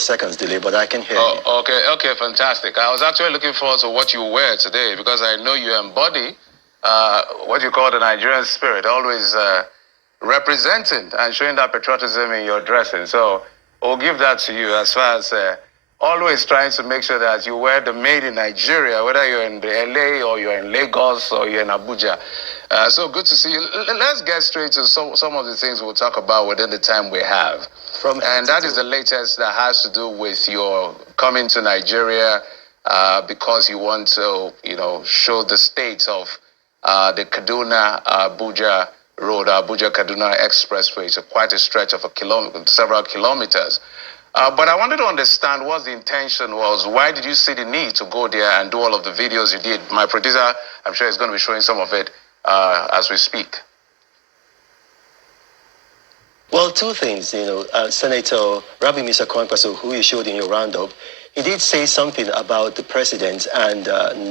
seconds delay, but I can hear you. Okay, fantastic. I was actually looking forward to what you wear today because I know you embody what you call the Nigerian spirit, always representing and showing that patriotism in your dressing. So we'll give that to you as far as always trying to make sure that you wear the made in Nigeria, whether you're in the LA or you're in Lagos or you're in Abuja. So good to see you. Let's get straight to some of the things we'll talk about within the time we have. And that is the latest that has to do with your coming to Nigeria because you want to, show the state of the Kaduna Abuja road, Abuja Kaduna Expressway. It's quite a stretch of several kilometers. But I wanted to understand what the intention was. Why did you see the need to go there and do all of the videos you did? My producer, I'm sure, is going to be showing some of it as we speak. Well, two things, Senator Rabi Mr. Kwankwaso, who you showed in your roundup, he did say something about the president and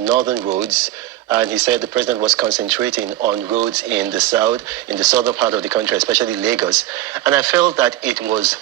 northern roads, and he said the president was concentrating on roads in the south, in the southern part of the country, especially Lagos. And I felt that it was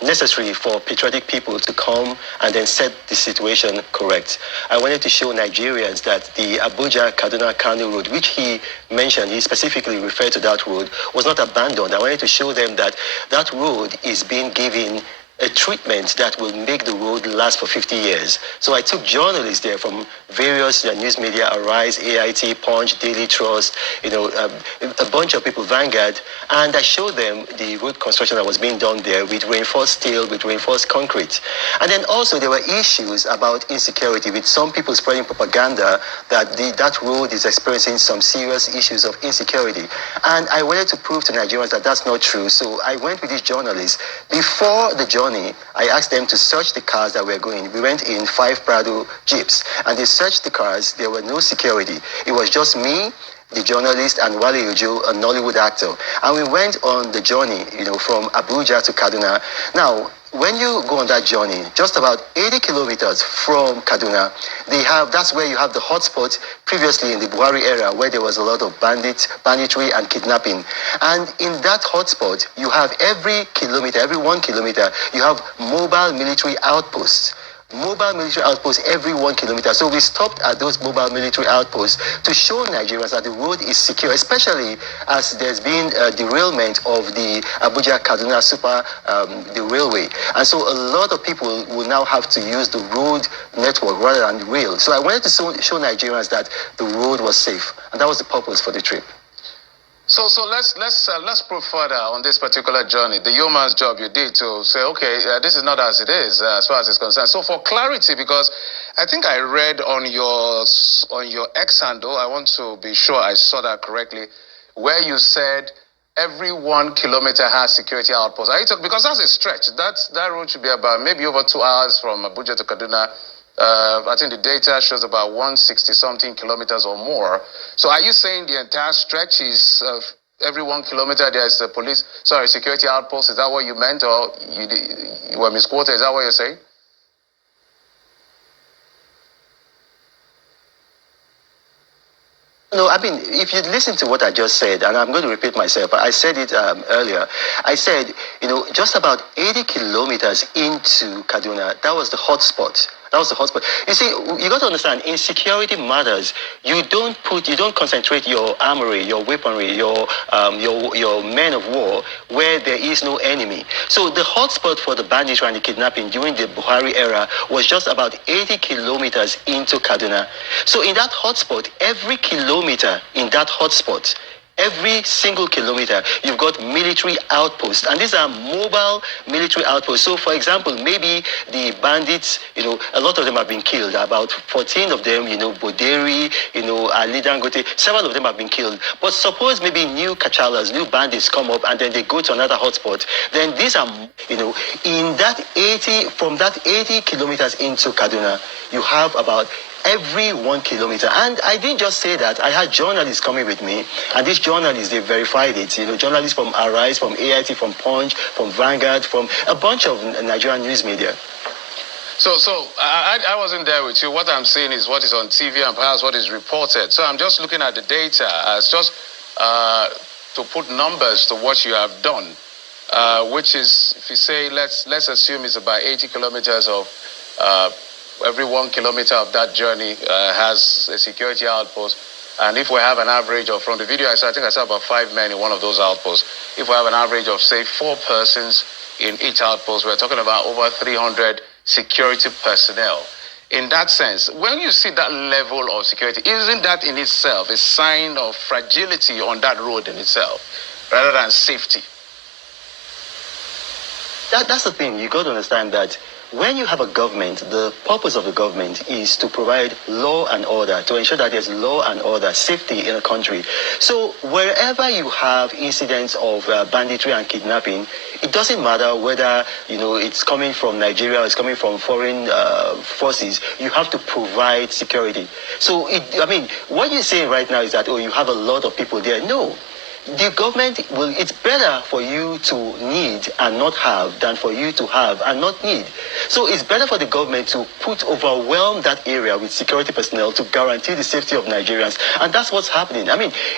necessary for patriotic people to come and then set the situation correct. I wanted to show Nigerians that the Abuja Kaduna Kano road, which he mentioned, he specifically referred to that road, was not abandoned. I wanted to show them that that road is being given a treatment that will make the road last for 50 years. So I took journalists there from various news media, Arise, AIT, Punch, Daily Trust, a bunch of people, Vanguard, and I showed them the road construction that was being done there with reinforced steel, with reinforced concrete. And then also there were issues about insecurity, with some people spreading propaganda that that road is experiencing some serious issues of insecurity. And I wanted to prove to Nigerians that that's not true. So I went with these journalists. Before the journey, I asked them to search the cars that were going. We went in 5 Prado Jeeps, and they searched the cars. There were no security. It was just me, the journalist, and Wale Ojo, a Nollywood actor. And we went on the journey, from Abuja to Kaduna. Now, when you go on that journey, just about 80 kilometers from Kaduna, that's where you have the hotspot previously in the Buhari era, where there was a lot of banditry and kidnapping. And in that hotspot, you have every 1 kilometer, you have mobile military outposts. Every 1 kilometer. So we stopped at those mobile military outposts to show Nigerians that the road is secure, especially as there's been a derailment of the Abuja-Kaduna the railway. And so a lot of people will now have to use the road network rather than the rail. So I wanted to show Nigerians that the road was safe. And that was the purpose for the trip. So let's probe further on this particular journey. The yeoman's job you did to say, okay, this is not as it is as far as it's concerned. So for clarity, because I think I read on your X handle, I want to be sure I saw that correctly, where you said every 1 kilometer has security outposts. Because that's a stretch. That road should be about maybe over 2 hours from Abuja to Kaduna. I think the data shows about 160-something kilometers or more. So are you saying the entire stretch is every 1 kilometer there's a security outpost? Is that what you meant, or you were misquoted? Is that what you're saying? No, I mean, if you listen to what I just said, and I'm going to repeat myself, I said it earlier. I said, just about 80 kilometers into Kaduna, that was the hotspot. You see, you got to understand, in security matters, you don't concentrate your armory, your weaponry, your men of war where there is no enemy. So the hotspot for the banditry and the kidnapping during the Buhari era was just about 80 kilometers into Kaduna. So in that hotspot, every kilometer in that hotspot, every single kilometer, you've got military outposts. And these are mobile military outposts. So, for example, maybe the bandits, a lot of them have been killed. About 14 of them, Boderi, Ali Dangote, several of them have been killed. But suppose maybe new Kachalas, new bandits come up and then they go to another hotspot. Then these are, from that 80 kilometers into Kaduna, you have about every 1 kilometer. And I didn't just say that. I had journalists coming with me, and these journalists, they verified it. Journalists from Arise, from AIT, from Punch, from Vanguard, from a bunch of Nigerian news media. So I wasn't there with you. What I'm saying is what is on TV and perhaps what is reported. So I'm just looking at the data as just to put numbers to what you have done. which is, if you say, let's assume it's about 80 kilometers of, every 1 kilometer of that journey has a security outpost. And if we have an average of, from the video I saw, I think I saw about 5 men in one of those outposts. If we have an average of, say, 4 persons in each outpost, we're talking about over 300 security personnel. In that sense, when you see that level of security, isn't that in itself a sign of fragility on that road in itself, rather than safety? That's the thing. You got to understand that when you have a government, the purpose of the government is to provide law and order, to ensure that there's law and order, safety in a country. So wherever you have incidents of banditry and kidnapping, it doesn't matter whether, it's coming from Nigeria or it's coming from foreign forces, you have to provide security. So, what you're saying right now is that, you have a lot of people there. No. The government it's better for you to need and not have than for you to have and not need. So it's better for the government to overwhelm that area with security personnel to guarantee the safety of Nigerians. And that's what's happening.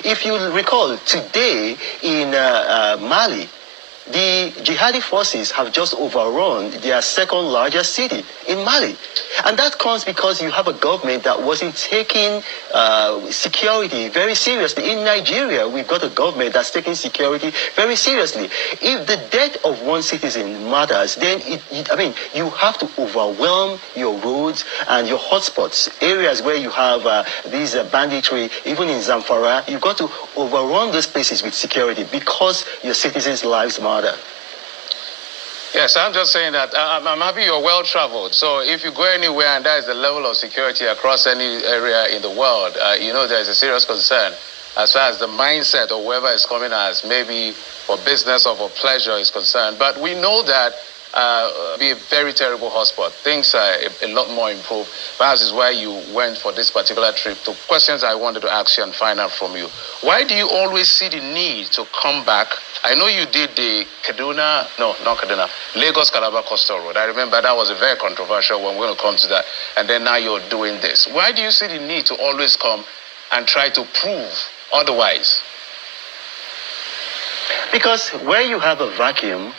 If you recall, today in Mali, the jihadi forces have just overrun their second largest city in Mali. And that comes because you have a government that wasn't taking security very seriously. In Nigeria, we've got a government that's taking security very seriously. If the death of one citizen matters, then you have to overwhelm your roads and your hotspots, areas where you have these banditry, even in Zamfara. You've got to overrun those places with security because your citizens' lives matter. Yes, I'm just saying that I'm happy you're well-traveled. So if you go anywhere and that is the level of security across any area in the world, there's a serious concern as far as the mindset of whoever is coming as maybe for business or for pleasure is concerned. But we know that be a very terrible hotspot. Things are a lot more improved. Perhaps is why you went for this particular trip. To questions I wanted to ask you and find out from you. Why do you always see the need to come back? I know you did the Lagos-Calabar Coastal Road. I remember that was a very controversial one. We're going to come to that. And then now you're doing this. Why do you see the need to always come and try to prove otherwise? Because where you have a vacuum,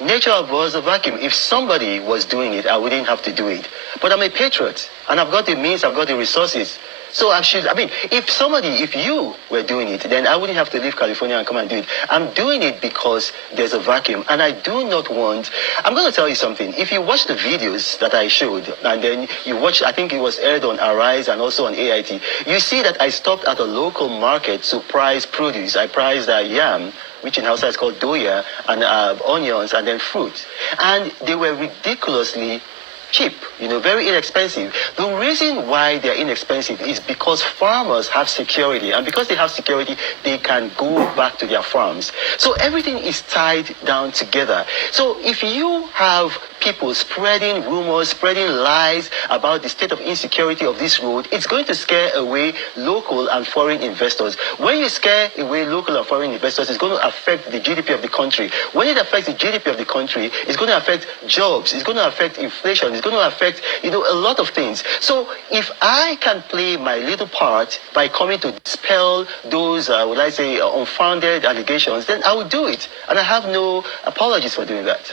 nature was a vacuum. If somebody was doing it, I wouldn't have to do it. But I'm a patriot, and I've got the means, I've got the resources. So if you were doing it, then I wouldn't have to leave California and come and do it. I'm doing it because there's a vacuum, and I do not want. I'm going to tell you something. If you watch the videos that I showed, and then you watch, I think it was aired on Arise and also on AIT, you see that I stopped at a local market to price produce. I priced yam, which in Hausa is called doya, and onions, and then fruit. And they were ridiculously cheap, very inexpensive. The reason why they're inexpensive is because farmers have security, and because they have security, they can go back to their farms. So everything is tied down together. So if you have people spreading rumors, spreading lies about the state of insecurity of this road, it's going to scare away local and foreign investors. When you scare away local and foreign investors, it's going to affect the GDP of the country. When it affects the GDP of the country, it's going to affect jobs, it's going to affect inflation, it's going to affect, a lot of things. So if I can play my little part by coming to dispel those, unfounded allegations, then I will do it. And I have no apologies for doing that.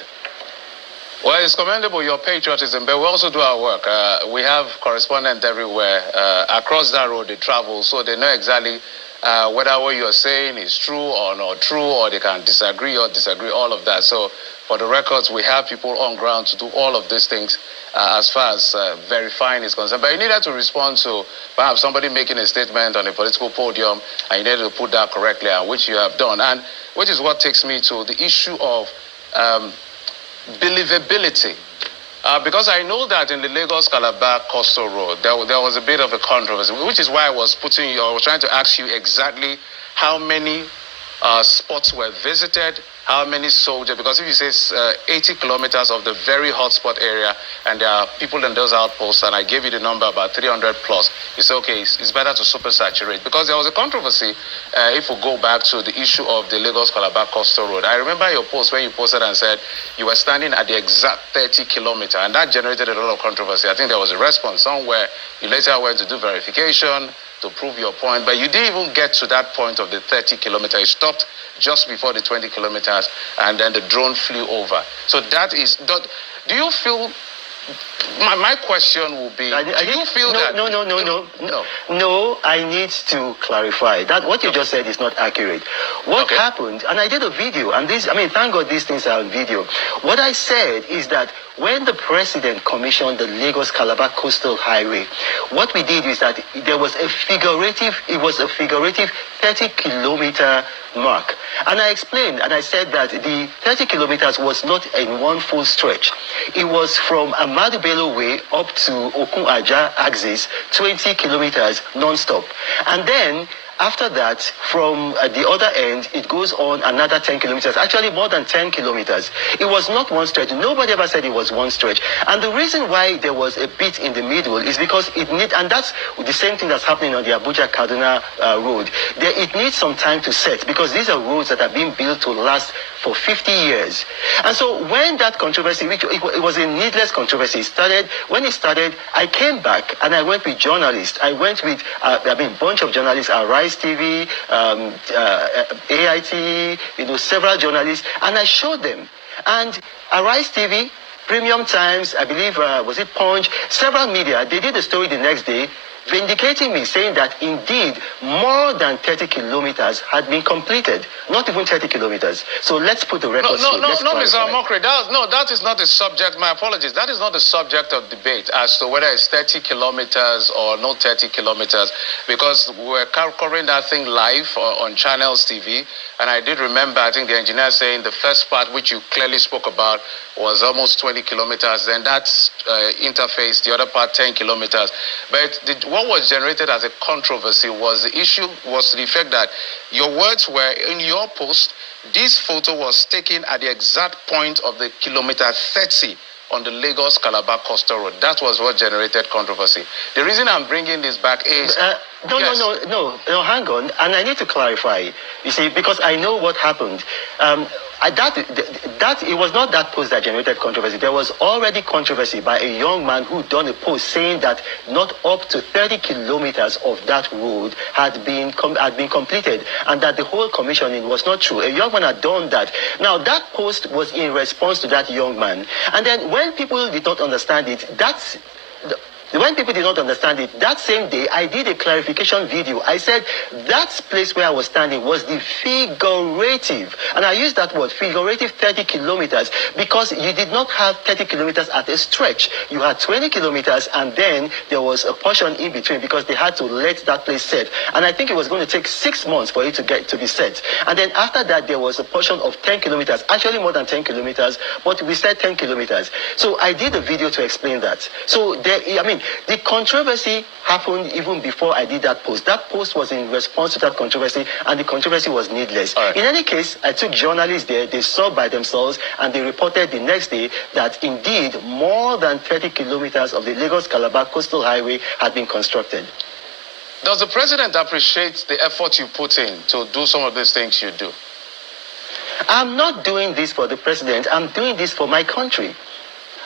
Well, it's commendable, your patriotism, but we also do our work. We have correspondents everywhere. Across that road, they travel, so they know exactly whether what you're saying is true or not true, or they can disagree, all of that. So for the records, we have people on ground to do all of these things as far as verifying is concerned. But you needed to respond to perhaps somebody making a statement on a political podium, and you needed to put that correctly, and which you have done. And which is what takes me to the issue of believability. Because I know that in the Lagos-Calabar Coastal Road, there was a bit of a controversy, which is why I was trying to ask you exactly how many spots were visited, how many soldiers, because if you say 80 kilometers of the very hotspot area, and there are people in those outposts, and I gave you the number about 300 plus, you say, okay, it's better to supersaturate. Because there was a controversy, if we go back to the issue of the Lagos-Calabar Coastal Road. I remember your post when you posted and said you were standing at the exact 30 kilometer, and that generated a lot of controversy. I think there was a response somewhere. You later went to do verification, to prove your point, but you didn't even get to that point of the 30 kilometers. You stopped just before the 20 kilometers, and then the drone flew over. So that is, do you feel, my question will be, do you feel that? No, I need to clarify. That what you just said is not accurate. What happened, and I did a video, and this, I mean, thank God these things are on video. What I said is that when the president commissioned the Lagos-Calabar Coastal Highway, what we did is that there was a figurative 30-kilometer mark. And I explained, and I said that the 30 kilometers was not in one full stretch. It was from Ahmadu Bello Way up to Okun Aja axis, 20 kilometers non-stop. And then after that, from the other end, it goes on another 10 kilometers, actually more than 10 kilometers. It was not one stretch. Nobody ever said it was one stretch. And the reason why there was a bit in the middle is because and that's the same thing that's happening on the Abuja-Kaduna road. It needs some time to set, because these are roads that are being built to last for 50 years. And so when that controversy, which it was a needless controversy, when it started, I came back and I went with journalists. I went with, a bunch of journalists, Arise TV, AIT, several journalists, and I showed them. And Arise TV, Premium Times, I believe, was it Punch, several media, they did the story the next day, vindicating me, saying that indeed more than 30 kilometers had been completed, not even 30 kilometers. So let's put the record straight. No, Mr. Omokri, that is not the subject. My apologies. That is not the subject of debate as to whether it's 30 kilometers or not 30 kilometers, because we're covering that thing live on Channels TV. And I did remember, I think the engineer saying the first part, which you clearly spoke about, was almost 20 kilometers. Then that interface, the other part, 10 kilometers. But what was generated as a controversy was the effect that your words were in your post. This photo was taken at the exact point of the kilometer 30 on the Lagos-Calabar Coastal Road. That was what generated controversy. The reason I'm bringing this back is... No, hang on. And I need to clarify. You see, because I know what happened. It was not that post that generated controversy. There was already controversy by a young man who done a post saying that not up to 30 kilometers of that road had been completed, and that the whole commissioning was not true. A young man had done that. Now, that post was in response to that young man. And then when people did not understand it, that same day, I did a clarification video. I said that place where I was standing was the figurative, and I used that word, figurative 30 kilometers, because you did not have 30 kilometers at a stretch. You had 20 kilometers, and then there was a portion in between because they had to let that place set. And I think it was going to take 6 months for it to be set. And then after that, there was a portion of 10 kilometers, actually more than 10 kilometers, but we said 10 kilometers. So I did a video to explain that. So the controversy happened even before I did that post. That post was in response to that controversy, and the controversy was needless. Right. In any case, I took journalists there. They saw by themselves, and they reported the next day that indeed more than 30 kilometers of the Lagos-Calabar Coastal Highway had been constructed. Does the president appreciate the effort you put in to do some of these things you do? I'm not doing this for the president. I'm doing this for my country.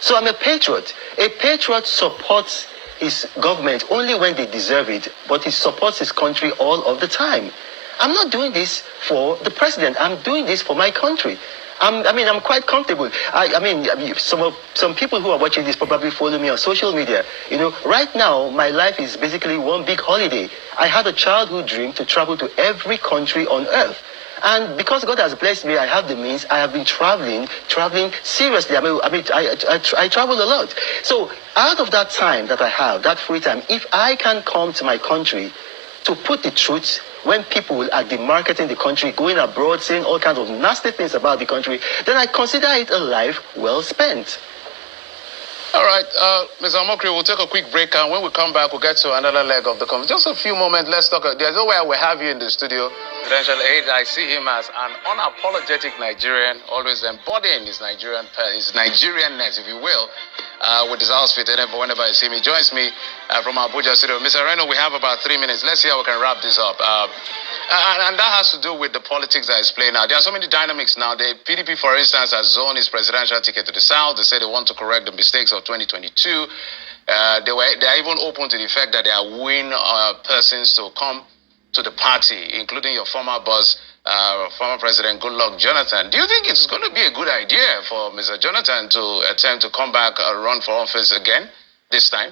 So I'm a patriot. A patriot supports his government only when they deserve it, but he supports his country all of the time. I'm not doing this for the president. I'm doing this for my country. I'm quite comfortable. Some people who are watching this probably follow me on social media. Right now, my life is basically one big holiday. I had a childhood dream to travel to every country on earth. And because God has blessed me, I have the means. I have been traveling seriously. I travel a lot. So out of that time that I have, that free time, if I can come to my country to put the truth, when people are demarketing the country, going abroad, saying all kinds of nasty things about the country, then I consider it a life well spent. All right, Mr. Omokri, we'll take a quick break, and when we come back, we'll get to another leg of the conversation. Just a few moments, let's talk. There's no way I will have you in the studio. Presidential aide, I see him as an unapologetic Nigerian, always embodying his Nigerianness, if you will, with his outfit. And whenever I see him, he joins me from Abuja studio. Mr. Reno, we have about 3 minutes. Let's see how we can wrap this up. And that has to do with the politics that is playing now. There are so many dynamics now. The PDP, for instance, has zoned its presidential ticket to the south. They say they want to correct the mistakes of 2022. They are even open to the fact that they are wooing persons to come to the party, including your former boss, former President Goodluck Jonathan. Do you think it's going to be a good idea for Mr. Jonathan to attempt to come back and run for office again this time?